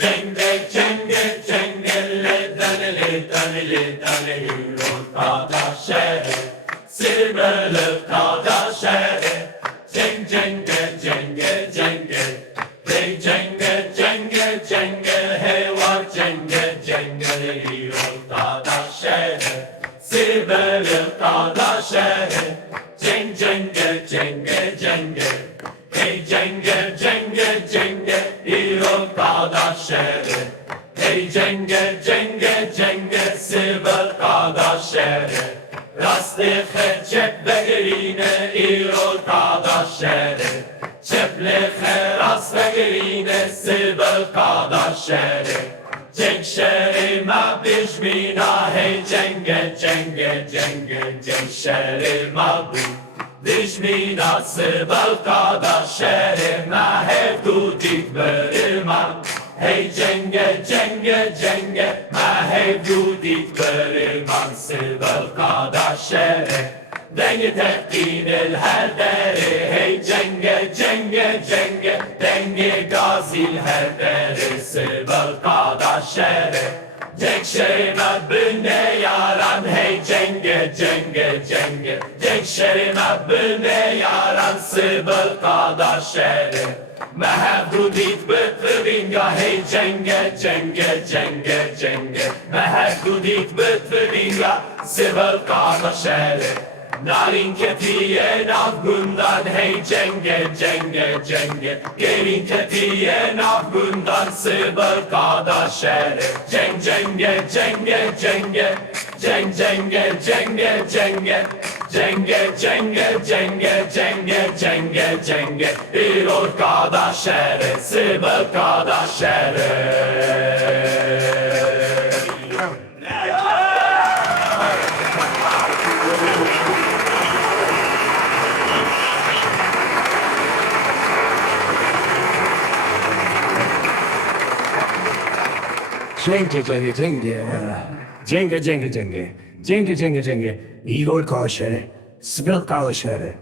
Cenge, cenge, cengele, danele, danele, danele, arkadaşları, sırmalı kardeşleri. Ceng, cenge, cenge, cenge, hey cenge, cenge, cenge, hey var cenge, cengele, arkadaşları, sırmalı kardeşleri. Ceng, cenge, cenge, cenge, hey cenge, cenge, cenge, arkadaşları. Hey cenge, cenge, cenge, sıvır kardeşleri. Rastlığı ceplerine arkadaşları. Ceplerine rastlarine sıvır kardeşleri. Cenk şerima bişmina hey cenge, cenge, cenge, cenk şerima bu. Bişmina sıvır kardeşlerime hep dudik bölümem. Hey cenge, cenge, cenge, hep dudik bölümem sıvır kardeşleri. Denge tepkinil her deri, hey cenge, cenge, cenge, denge gazil her deri sıvır kardeşleri. Cenk şerime bünne yaran hey cenge, cenge, cenge, cenk şerime bünne yaran sıvır kardeşleri. Meherdudit bıtırınga hey cenge, cenge, cenge, cenge, meherdudit bıtırınga sıvır kardeşleri. Narin ketiye navgundan hey cenge, cenge, cenge, gelin ketiye navgundan sıvır kardeşleri. Ceng, cenge, cenge, cenge, ceng, cenge, cenge, cenge, cenge, cenge, cenge, cenge, cenge, cenge, İrol kardeşleri, sıvır kardeşleri. Cenge, cenge, cenge, cenge, cenge, cenge, cenge, cenge, cenge, İgor kardeşleri, sıvır kardeşleri.